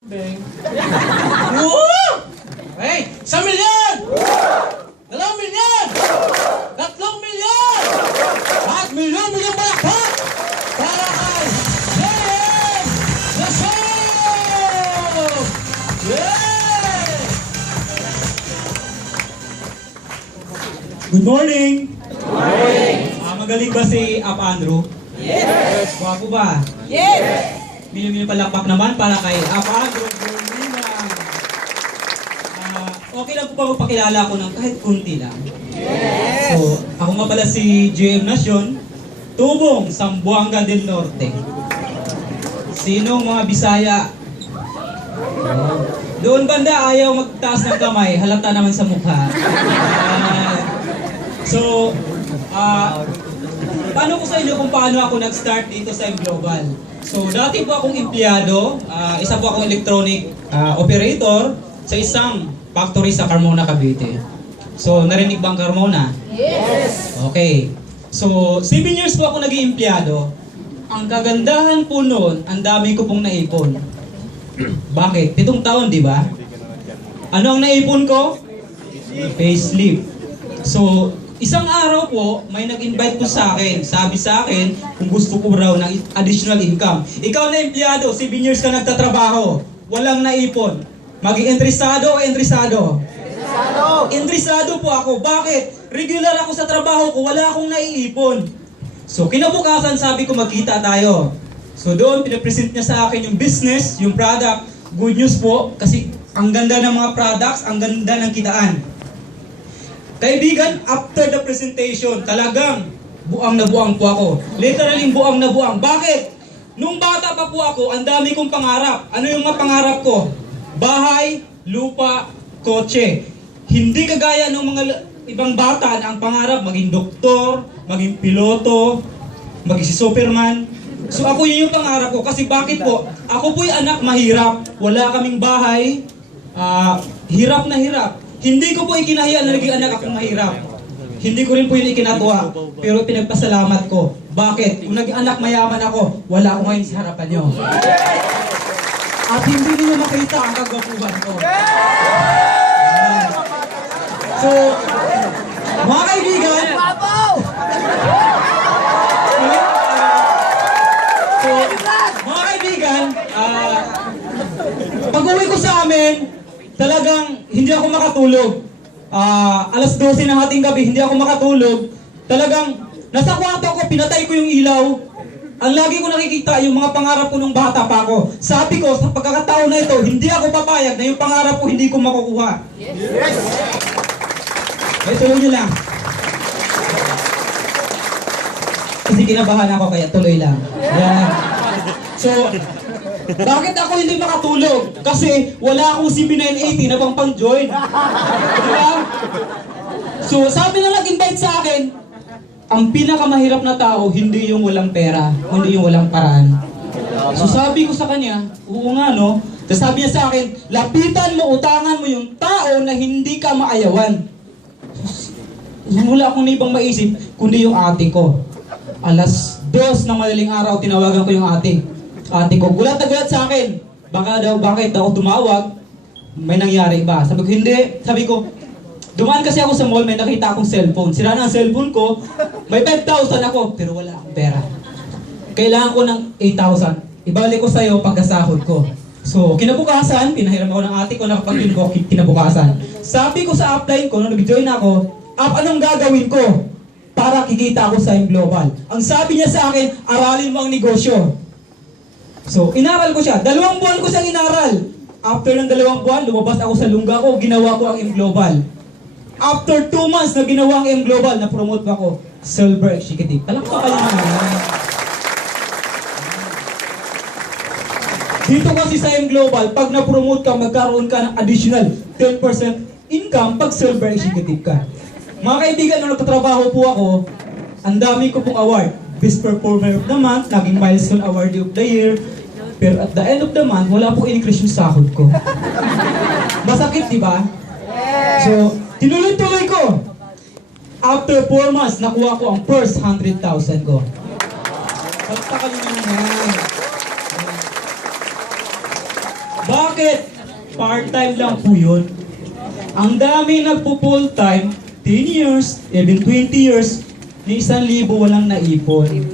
Bang. Woo! Hey, 1 milyon! 2 milyon! 3 milyon! 4 milyon! Milyon palakpak! Para kay Jen Lasog! Yeah! Good morning! Good morning! Magaling ba si Ap Andrew? Yes! Gwapo ba? Yes! Milyon palakpak naman para kay Ap Andrew. Okay lang po ba magpakilala ko ng kahit kunti lang? Yes! So, ako nga pala si GM Nasyon, Tubong, Zamboanga del Norte. Sinong mga Bisaya? Doon banda ayaw magtaas ng kamay, halata naman sa mukha. Paano ko sa inyo kung paano ako nag-start dito sa M-Global? So, dati po akong empleyado, isa po akong electronic operator sa isang factory sa Carmona, Cavite. So, narinig ba ang Carmona? Yes! Okay. So, 7 years po ako naging empleyado. Ang kagandahan po noon, ang dami ko pong naipon. Bakit? 7 taon, di ba? Ano ang naipon ko? Payslip. So, isang araw po, may nag-invite po sa akin. Sabi sa akin, kung gusto ko raw ng additional income. Ikaw na empleyado, 7 years ka nagtatrabaho, walang naipon. Maging entrisado o entrisado? Entrisado! Entrisado po ako. Bakit? Regular ako sa trabaho ko, wala akong naiipon. So, kinabukasan sabi ko magkita tayo. So, doon, pinapresent niya sa akin yung business, yung product. Good news po, kasi ang ganda ng mga products, ang ganda ng kitaan. Kaibigan, after the presentation, talagang buang na buang po ako. Literally buang na buang. Bakit? Nung bata pa po ako, ang dami kong pangarap. Ano yung mga pangarap ko? Bahay, lupa, kotse. Hindi kagaya ng mga ibang bata na ang pangarap maging doktor, maging piloto, maging si Superman. So ako yun yung pangarap ko. Kasi bakit po? Ako po yung anak mahirap. Wala kaming bahay. Hirap na hirap. Hindi ko po ikinahiya na naging anak akong mahirap. Hindi ko rin po yun ikinatuwa. Pero pinagpasalamat ko. Bakit? Kung naging anak mayaman ako, wala ako ngayon sa harapan nyo. At hindi niyo makita ang kagwapuhan ko. So, mga kaibigan, pag-uwi ko sa amin, talagang hindi ako makatulog. Alas 12 ng hating gabi, hindi ako makatulog. Talagang, nasa kwarto ko, pinatay ko yung ilaw. Ang lagi ko nakikita yung mga pangarap ko nung bata pa ako. Sabi ko, sa pagkakataon na ito, hindi ako papayag na yung pangarap ko hindi ko makukuha. Yes! May tuloy nyo lang. Kasi kinabahan ako, kaya tuloy lang. Yan. So, bakit ako hindi makatulog? Kasi wala akong CB980 na pang-join. Diba? So, sabi na nag-invite sa akin, ang pinakamahirap na tao, hindi yung walang pera, hindi yung walang paraan. So sabi ko sa kanya, oo nga no. Tapos sabi niya sa akin, lapitan mo, utangan mo yung tao na hindi ka maayawan. Wala akong ibang maisip, kundi yung ate ko. Alas 2 ng madaling araw, tinawagan ko yung ate. Ate ko, gulat na gulat sa akin. Baka daw, bakit ako tumawag? May nangyari ba? Sabi ko, hindi. Sabi ko, dumaan kasi ako sa mall, may nakita akong cellphone. Sira na ang cellphone ko, may 5,000 ako, pero wala akong pera. Kailangan ko ng 8,000. Ibalik ko sa'yo pagkasahod ko. So, kinabukasan, pinahiram ako ng ate ko, nakapag-yun ko kinabukasan. Sabi ko sa upline ko, nung nag-join ako, anong gagawin ko para kikita ako sa M-Global? Ang sabi niya sa akin, aralin mo ang negosyo. So, inaral ko siya. 2 buwan ko siyang inaral. After ng 2 buwan, lumabas ako sa lungga ko, ginawa ko ang M-Global. After 2 months na ginawa ang M-Global, na-promote ako, Silver Executive. Palakpakan naman. Dito kasi sa M-Global, pag na-promote ka, magkaroon ka ng additional 10% income pag Silver Executive ka. Mga kaibigan, nung nagtatrabaho po ako, ang dami ko pong award. Best Performer of the Month, naging Milestone Awardee of the Year. Pero at the end of the month, wala pong increase yung sahod ko. Masakit, di ba? So, tinuloy-tuloy ko. After 4 months, nakuha ko ang first 100,000 ko. Palakpakan nyo naman. Bakit? Part-time lang po yun. Ang dami nagpo-full time, 10 years, even 20 years, ni 1,000 walang naipon.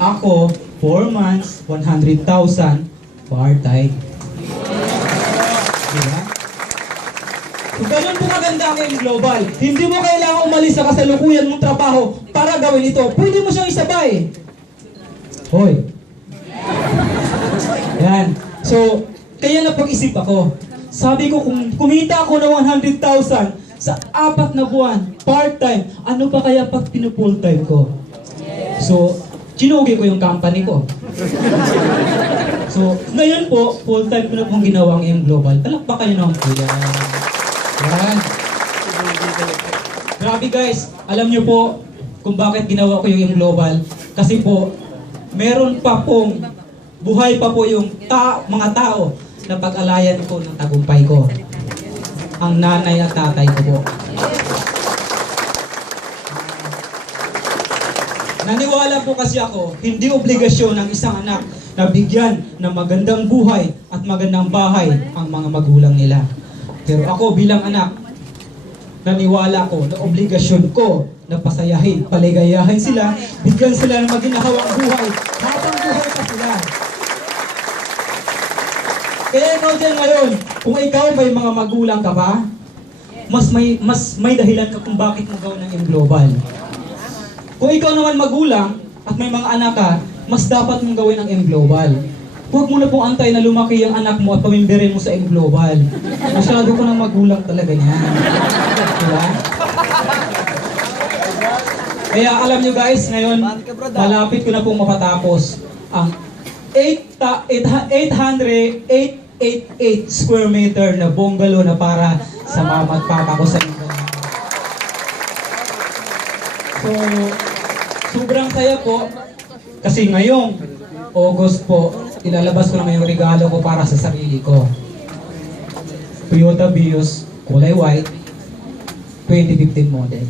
Ako, 4 months, 100,000, part-time. Diba? So, ganun po kaganda ang M Global. Hindi mo kailangan umalis sa kasalukuyan mong trabaho para gawin ito. Pwede mo siyang isabay. Hoy. Yan. So, kaya napag-isip ako. Sabi ko, kung kumita ako ng 100,000 sa 4 na buwan, part-time, ano pa kaya pag pinu-full-time ko? So, sinugi ko yung company ko. So, ngayon po, full-time ko na pong ginawa ang M Global. Palakpakan niyo naman po yan. Yan. Grabe guys, alam niyo po kung bakit ginawa ko yung M Global. Kasi po, meron pa pong, buhay pa po yung mga tao na pag-alayan ko ng tagumpay ko. Ang nanay at tatay ko po. Naniwala po kasi ako, hindi obligasyon ng isang anak na bigyan ng magandang buhay at magandang bahay ang mga magulang nila. Pero ako bilang anak, naniwala ko na obligasyon ko na pasayahin, paligayahin sila, bigyan sila ng maginahawang buhay habang buhay pa sila. Kaya ikaw dyan ngayon, kung ikaw may mga magulang ka pa, mas may dahilan ka kung bakit mo gawin ng M Global. Kung ikaw naman magulang at may mga anak ka, mas dapat mong gawin ang M Global. Huwag mo na pong antay na lumaki ang anak mo at pamimbirin mo sa M Global. Masyado ko ng magulang talaga niyan. Diba? Kaya alam nyo guys, ngayon, malapit ko na pong mapatapos ang 888 square meter na bungalow na para sa mama at papa ko sa Mindanao. So, sobrang saya po kasi ngayong August po, ilalabas ko na ngayong regalo ko para sa sarili ko. Toyota Vios, kulay white, 2015 model.